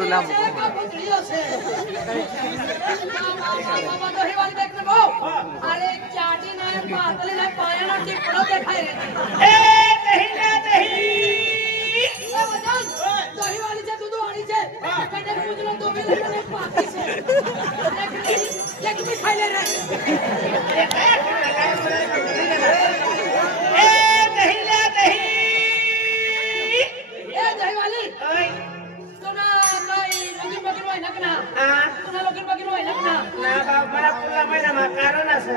થોડું લાંબુ અરે ચાટી ના પાતળી ના પાયાનો ટીકડો દેખાય એ નહીં ના નહીં.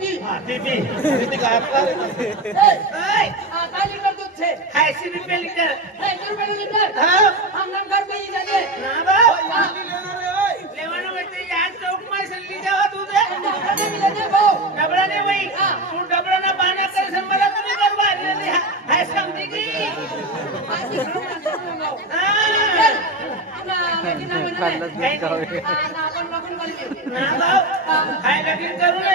ती. काली कर दूध छे ऐंशी रुपये लिटर. ऐंशी रुपये लिटर? हम नाम कर पे ही जाने ना भाऊ लेवानो बेटे यार चौक में सल्ली जावा तू दे डबड़ा मिले ने भाऊ. डबड़ा ने भाई तू डबड़ा ना बाना कर संभाला तू कर बात ले है. समझी की ना भाऊ. है. लगीन करू ना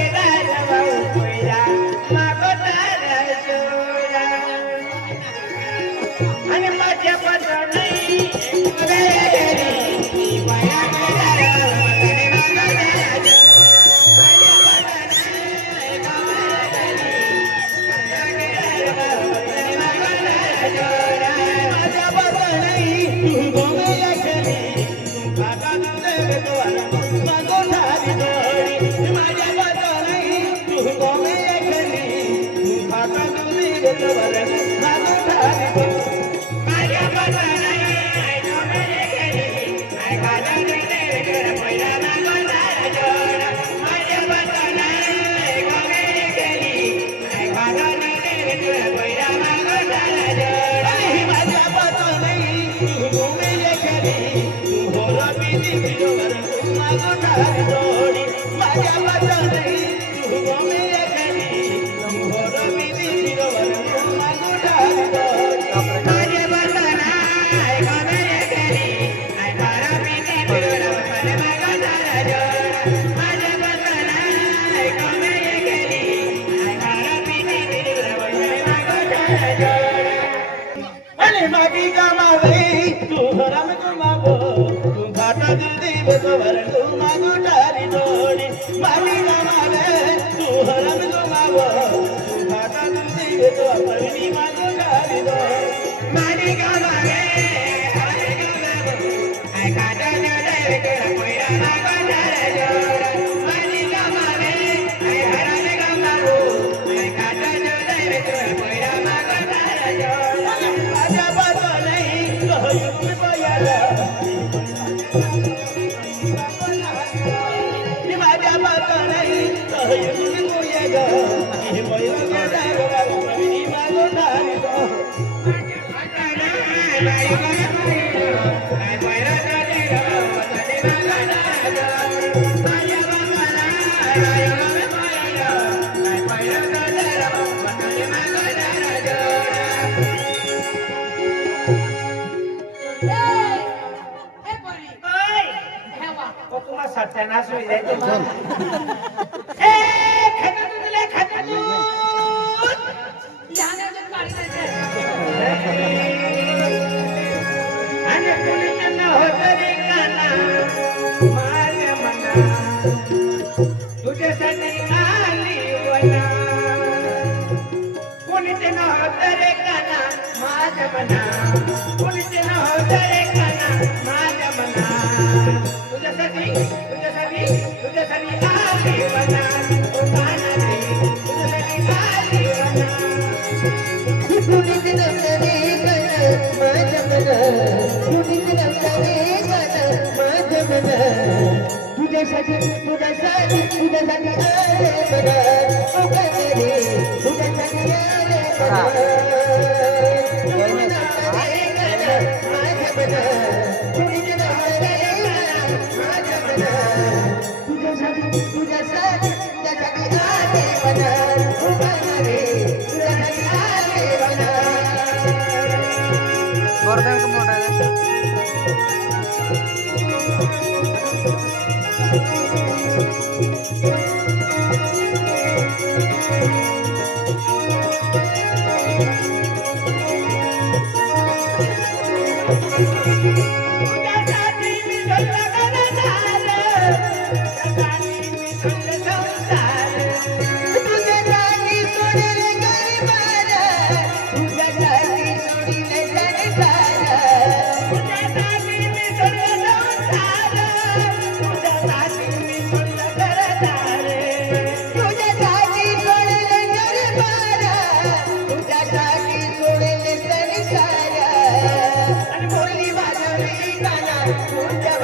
ಮಗು চল तुझ्यासाठी तुझ्यासाठी आले मन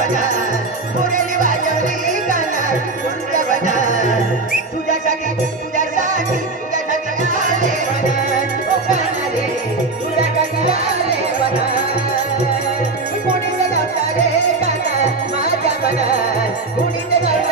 तुझ्या बना मुरली वाजवली गाना तुझ्या बना तुझ्यासाठी तुझ्यासाठी तुझ्यासाठी आले म्हणा ओ गाना रे तुझ्यासाठी आले म्हणा कुणीच नव्हता रे गाना माझ्या मनात कुणीच नव्हता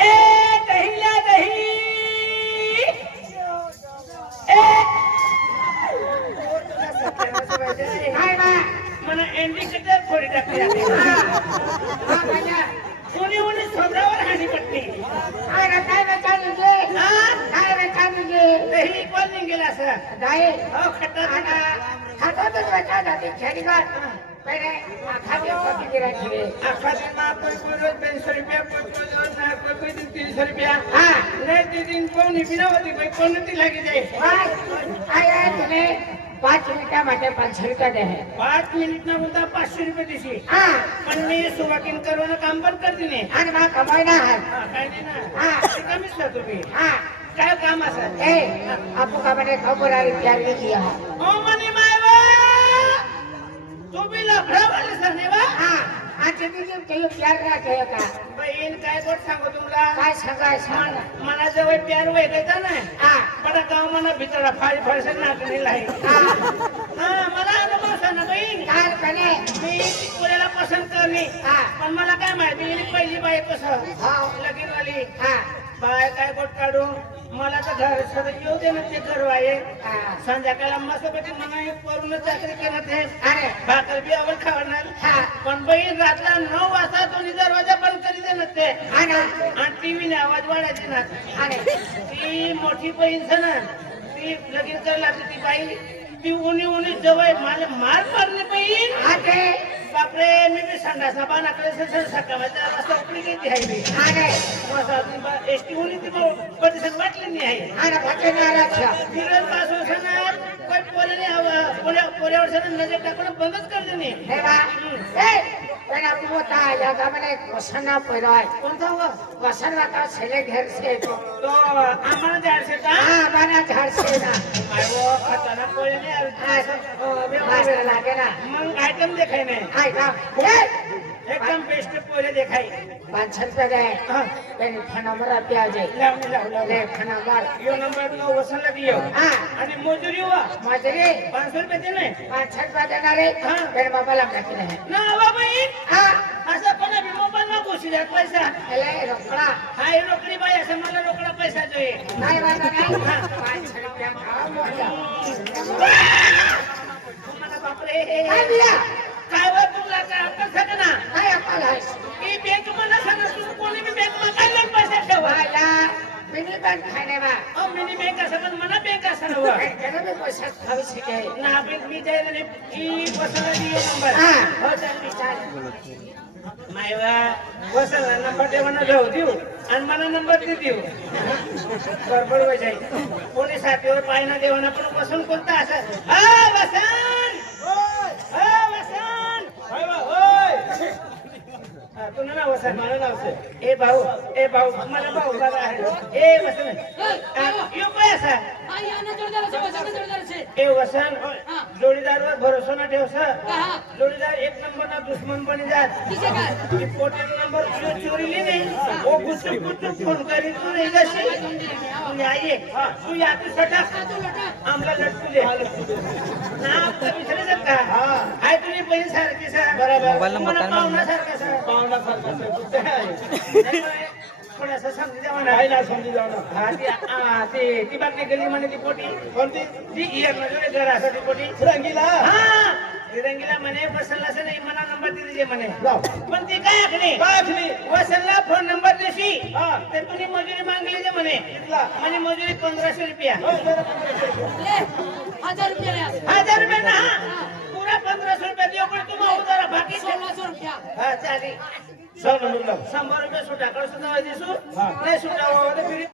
ए दहीला दही मला इंडिकेटर फोडी टाकली कोणी कोणी स्वतःवर हानी पडली अरे काय बेचारे हा? काय बेचारे दही कोण नाही असं गाय हो जाते पहले खाते खाते गिरा छिड़े आखा दिन में कोई कोई रोज तीन सौ रुपया कोई कोई रोज ना कोई कोई दिन तीन सौ रुपया हाँ नहीं दी दिन कौन ही बिना होती कोई कौन नहीं लगी जाए पाँच आया तुम्हें पाँच मिनट માટે પાંચસો રૂપિયા દે હે पाच मिनिट ना बोलता पाचशे रुपये दिशी હા पण मी सुवाकीन करवाना काम पण करते नाही અને માં કમાઈ ના હાલ हा, काय नाही ना हा. कमीच ना तुम्ही હા काय काम असं એ આપો કા મને ખબર આવી પ્યાર નહીં किया है ओ मनी तुम्ही लफडा म्हणलं सर नेवा हा आता तिथे काही प्यार राखेल का बहीण काय गोट सांगू तुमला काय सांगाय सांग? मला जवळ प्यार वेगायचा नाही. हा. पण गाव मना भितरा फाळी फाळीचा नाचलेला आहे. हा. मला अनुभव सांग ना बहीण. काय कने मी पुण्याला पसंत करली. हा. पण मला काय माहिती पहिली बाई कसं हा. लगीनवाली हा. बाय काय बोट काढू? मला तर घर सर येऊ दे ना ते घर आहे संध्याकाळला मस्त पैकी मला हे करून चाकरी करत आहे भाकर बी आवड खावणार. पण बहीण रातला नऊ वाजता दोन्ही दरवाजा बंद करी दे ना. ते आणि टीव्ही ने आवाज वाढायची ना. ती मोठी बहीण सण ती लगेच लागली ती बाई. ती उणी उणी जवळ मला मार मारली बहीण बापरे मी बी संडासला बाना कडे सकाळचा रस्ता उपडी गेली आहे मी. हा काय? एस टी होऊन ती वाटली नाही आहे. हा ना कोण पोऱ्याने पोऱ्या पोऱ्या वर्षांना नजर टाकणं बंदच करते नाही हे बा ए पण आपण होता या गावाला एक कोणता वसंत आता सेले घेर तो आम्हाला झाड से ना. काय वो? માસ્ટર લાગે ના મંગ આઈટમ પૈસા. જોઈએ. बापरे. काय तुला काय आता सगळं ना. काय बँक मला कोणी बँक पैसे ठेवायला मिनी बँक आहे ना ओ मिनी बँक असं ना आपण नंबर. हो. चल मी आणि मला नंबर दे देऊ. गडबड व्हायची कोणी साथीवर पाय ना देवाना पण बसून कोणता असं? हा बसा. तुला ना वसा मला नाव असं ए भाऊ ए भाऊ मला भाऊ बाबा आहे. ए वसन यो. काय असा ए वसन जोडीदार वर भरोसा ना ठेव सर. जोडीदार एक नंबर ना दुश्मन बनी जात. इम्पोर्टंट नंबर चोरी नाही. ओ गुस्सू गुस्सू फोन करी तू नाही जाशी. तुम्ही तू या तू सटा. आमला लटकू दे. ना दुसरे जग का? आहे तुझी बहीण सारखी सर. बरोबर. मोबाईल नंबर काय हा ती बाटली गली म्हणे ती पोटी. कोणती? ती इयरमध्ये घर असं ती पोटी. रंगीला? हा रंगीला म्हणे बसला असं नाही मला नंबर दिली जे म्हणे. पण ती काय वसलला फोन नंबर देशी. हा. तर तुम्ही मजुरी मागली जे म्हणे. मजुरी पंधराशे रुपया. हो, हजार रुपये. ले आज हजार रुपये ना हा. पुरा पंधराशे रुपया देऊ पण तुम्हाला उतारा बाकी सोळाशे रुपया हा चालेल जाऊ ना, मुलं. शंभर रुपये सुटा कर सुद्धा दिसू हा. नाही सुटा फिरी